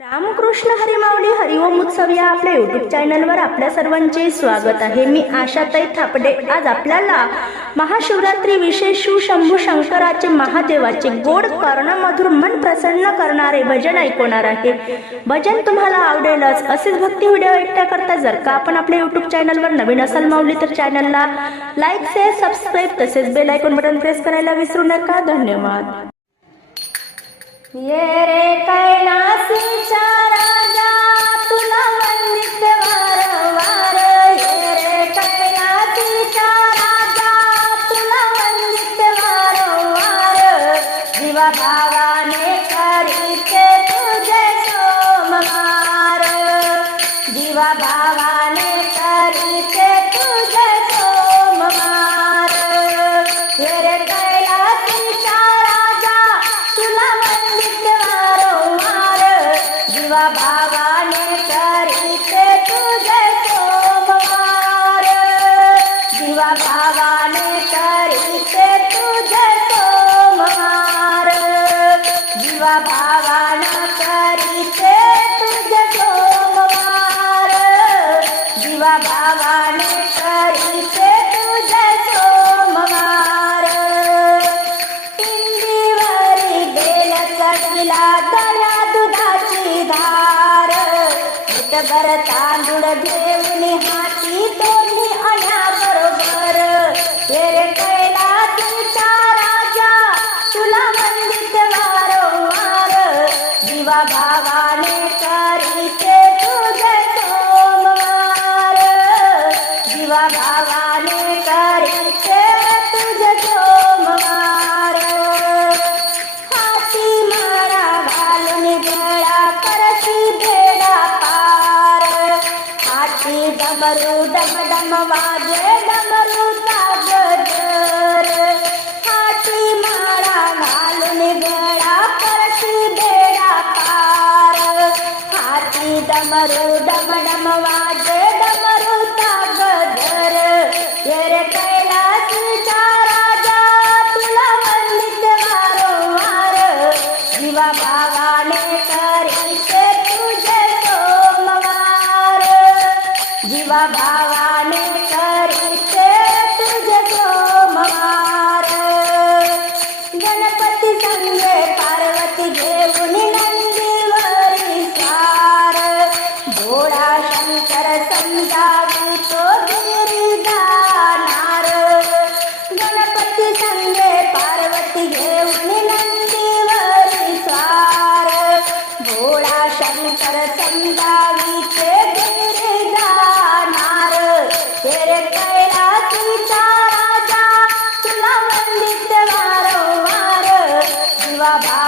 रामकृष्ण हरिमावली हरिओम उत्सव या आपल्या युट्यूब चॅनलवर आपल्या सर्वांचे स्वागत आहे. मी आशाताई थापडे. आज आपल्याला महाशिवरात्री विशेष शिवशंभू शंकराचे महादेवाचे गोड कर्णमधुर मन प्रसन्न करणारे भजन ऐकवणार आहे. भजन तुम्हाला आवडेलच. असेच भक्ती व्हिडिओ एकट्या करता जर का आपण आपल्या युट्यूब चॅनलवर नवीन असाल मावली तर चॅनलला लाईक शेअर सबस्क्राईब तसेच बेल आयकॉन बटन प्रेस करायला विसरू नका. धन्यवाद. ये रे कैलासी जीवा घेऊन हाती दोन्ही अण्या बरोबर. रे कैलासीचा राजा तुला वंदित वारंवार. दिवा भावाने करीते डमरू डम डम वाजे डमरूचा गजर हाती माळा घालून गळा करशी भेडा पार. हाती डमरू डम डम वाजे डमरूचा गजर येरे कैलासचा राजा तुला वंदित वारंवार. जीवा भावाने करीते जीवा जीवा भावाने